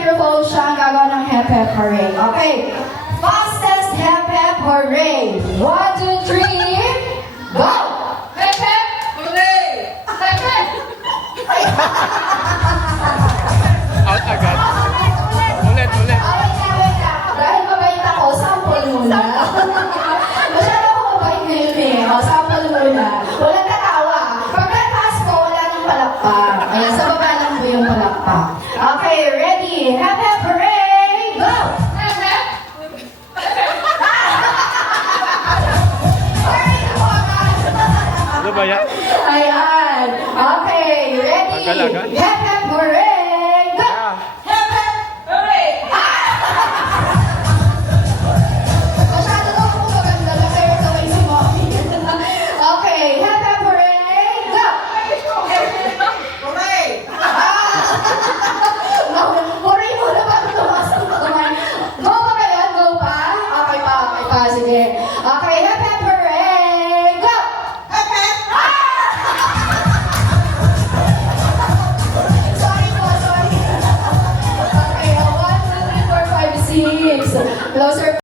Microphone siya ang gagawa ng hep hep hooray. Okay. Fastest hep hep hooray. 1, 2, 3. Go! Hep hep hooray! Hep hep! Out agad. Ulit. Wait lang. Dahil mabait ako, sample muna. Masyado ako mabait ngayon eh. O, sample muna. Walang tatawa. Pagkataas ko, wala nang palakpak. Ayan, sa baba lang po yung palakpak. Okay, ready? Hep hep hooray! Go! Hep hep! Ano ba yan? Ayan. Okay, ready? Agad-agad? Hep hep hooray! Go! Ah. Hep hep hooray! Masyado daw ako maganda na kaya kaway si Mommy. Okay, hep hep hooray! Go! Hooray! Hooray muna bago tumaas ang kamay. Go pa kaya? Go pa? Okay pa. Sige. Okay, hep hep hooray! Go! Hep hep! Sorry. Okay, 1, 2, 3, 4, 5, 6. Closer